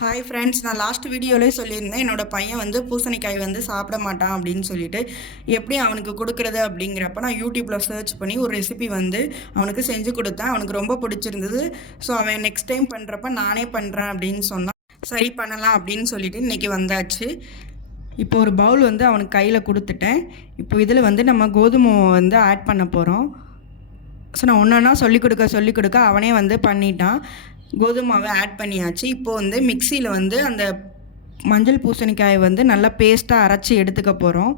Hi friends, நான் last வீடியோலேயே சொல்லியிருந்தேன் என்னோட பையன் வந்து பூசணிக்காய் வந்து சாப்பிட மாட்டான் அப்படின்னு சொல்லிட்டு எப்படி அவனுக்கு கொடுக்குறது அப்படிங்கிறப்ப நான் யூடியூப்பில் சர்ச் பண்ணி ஒரு ரெசிபி வந்து அவனுக்கு செஞ்சு கொடுத்தேன். அவனுக்கு ரொம்ப பிடிச்சிருந்தது. ஸோ அவன் நெக்ஸ்ட் டைம் பண்ணுறப்ப நானே பண்ணுறேன் அப்படின்னு சொன்னான். சரி பண்ணலாம் அப்படின்னு சொல்லிட்டு இன்றைக்கி வந்தாச்சு. இப்போ ஒரு பவுல் வந்து அவனுக்கு கையில் கொடுத்துட்டேன். இப்போ இதில் வந்து நம்ம கோதுமை வந்து ஆட் பண்ண போகிறோம். ஸோ நான் ஒன்றா சொல்லிக் கொடுக்க அவனே வந்து பண்ணிட்டான். கோதுமாவை ஆட் பண்ணியாச்சு. இப்போது வந்து மிக்சியில் வந்து அந்த மஞ்சள் பூசணிக்காயை வந்து நல்லா பேஸ்ட்டாக அரைச்சி எடுத்துக்க போகிறோம்.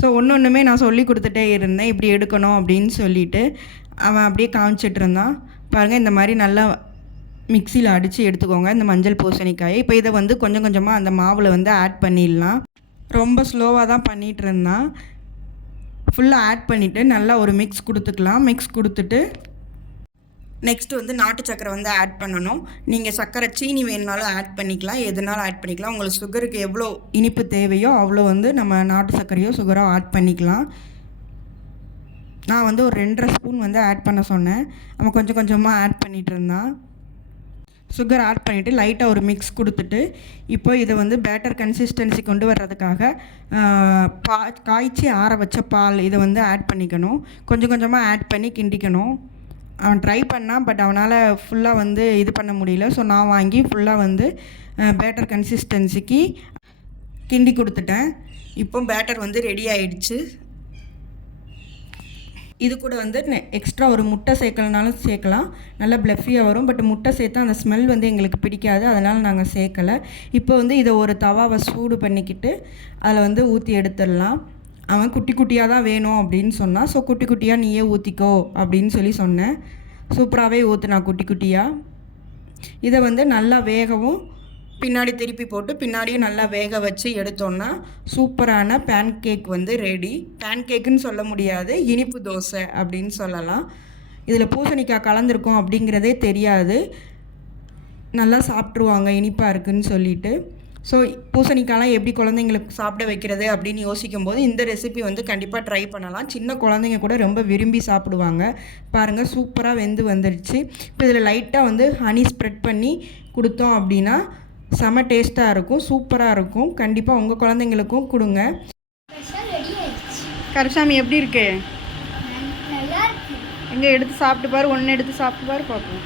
ஸோ ஒன்றுமே நான் சொல்லி கொடுத்துட்டே இருந்தேன், இப்படி எடுக்கணும் அப்படின்னு சொல்லிட்டு அவன் அப்படியே காமிச்சிட்டு இருந்தான். பாருங்கள், இந்த மாதிரி நல்லா மிக்சியில் அடித்து எடுத்துக்கோங்க இந்த மஞ்சள் பூசணிக்காயை. இப்போ இதை வந்து கொஞ்சம் கொஞ்சமாக அந்த மாவில் வந்து ஆட் பண்ணிடலாம். ரொம்ப ஸ்லோவாக தான் பண்ணிகிட்டு இருந்தான். ஃபுல்லாக ஆட் பண்ணிவிட்டு நல்லா ஒரு மிக்ஸ் கொடுத்துக்கலாம். மிக்ஸ் கொடுத்துட்டு நெக்ஸ்ட்டு வந்து நாட்டு சக்கரை வந்து ஆட் பண்ணணும். நீங்கள் சர்க்கரை சீனி வேணுனாலும் ஆட் பண்ணிக்கலாம், எதுனாலும் ஆட் பண்ணிக்கலாம். உங்களுக்கு சுகருக்கு எவ்வளோ இனிப்பு தேவையோ அவ்வளோ வந்து நம்ம நாட்டு சர்க்கரையோ சுகரோ ஆட் பண்ணிக்கலாம். நான் வந்து ஒரு 2.5 ஸ்பூன் வந்து ஆட் பண்ண சொன்னேன். அவன் கொஞ்சம் கொஞ்சமாக ஆட் பண்ணிகிட்டு இருந்தான். சுகர் ஆட் பண்ணிவிட்டு லைட்டாக ஒரு மிக்ஸ் கொடுத்துட்டு இப்போ இதை வந்து பேட்டர் கன்சிஸ்டன்சி கொண்டு வர்றதுக்காக காய்ச்சி ஆற வச்ச பால் இதை வந்து ஆட் பண்ணிக்கணும். கொஞ்சம் கொஞ்சமாக ஆட் பண்ணி கிண்டிக்கணும். அவன் ட்ரை பண்ணான், பட் அவனால் ஃபுல்லாக வந்து இது பண்ண முடியல. ஸோ நான் வாங்கி ஃபுல்லாக வந்து பேட்டர் கன்சிஸ்டன்சிக்கு கிண்டி கொடுத்துட்டேன். இப்போ பேட்டர் வந்து ரெடி ஆகிடுச்சு. இது கூட வந்து எக்ஸ்ட்ரா ஒரு முட்டை சேர்க்கலனாலும் சேர்க்கலாம், நல்லா ப்ளஃபியாக வரும். பட் முட்டை சேர்த்தா அந்த ஸ்மெல் வந்து எங்களுக்கு பிடிக்காது, அதனால் நாங்கள் சேர்க்கலை. இப்போ வந்து இதை ஒரு தவாவை சூடு பண்ணிக்கிட்டு அதில் வந்து ஊற்றி எடுத்துடலாம். அவன் குட்டி குட்டியாக தான் வேணும் அப்படின்னு சொன்னான். ஸோ குட்டி குட்டியாக நீயே ஊற்றிக்கோ அப்படின்னு சொன்னேன். சூப்பராகவே ஊற்றுனா குட்டி குட்டியாக. இதை வந்து நல்லா வேகவும் பின்னாடி திருப்பி போட்டு பின்னாடியும் நல்லா வேக வச்சு எடுத்தோன்னா சூப்பரான பேன் கேக் வந்து ரெடி. பேன் கேக்குன்னு சொல்ல முடியாது, இனிப்பு தோசை அப்படின்னு சொல்லலாம். இதில் பூசணிக்காய் கலந்துருக்கோம் அப்படிங்கிறதே தெரியாது, நல்லா சாப்பிட்ருவாங்க இனிப்பாக இருக்குதுன்னு சொல்லிட்டு. ஸோ பூசணிக்காய்லாம் எப்படி குழந்தைங்களுக்கு சாப்பிட வைக்கிறது அப்படின்னு யோசிக்கும் போது இந்த ரெசிபி வந்து கண்டிப்பாக ட்ரை பண்ணலாம். சின்ன குழந்தைங்க கூட ரொம்ப விரும்பி சாப்பிடுவாங்க. பாருங்கள், சூப்பராக வெந்து வந்துடுச்சு. இப்போ இதில் லைட்டாக வந்து ஹனி ஸ்ப்ரெட் பண்ணி கொடுத்தோம் அப்படின்னா செம டேஸ்ட்டாக இருக்கும், சூப்பராக இருக்கும். கண்டிப்பாக உங்கள் குழந்தைங்களுக்கும் கொடுங்க. கருசாமி எப்படி இருக்கு? எங்கே எடுத்து சாப்பிட்டு பாரு, ஒன்று எடுத்து சாப்பிட்டு பாரு பார்ப்போம்.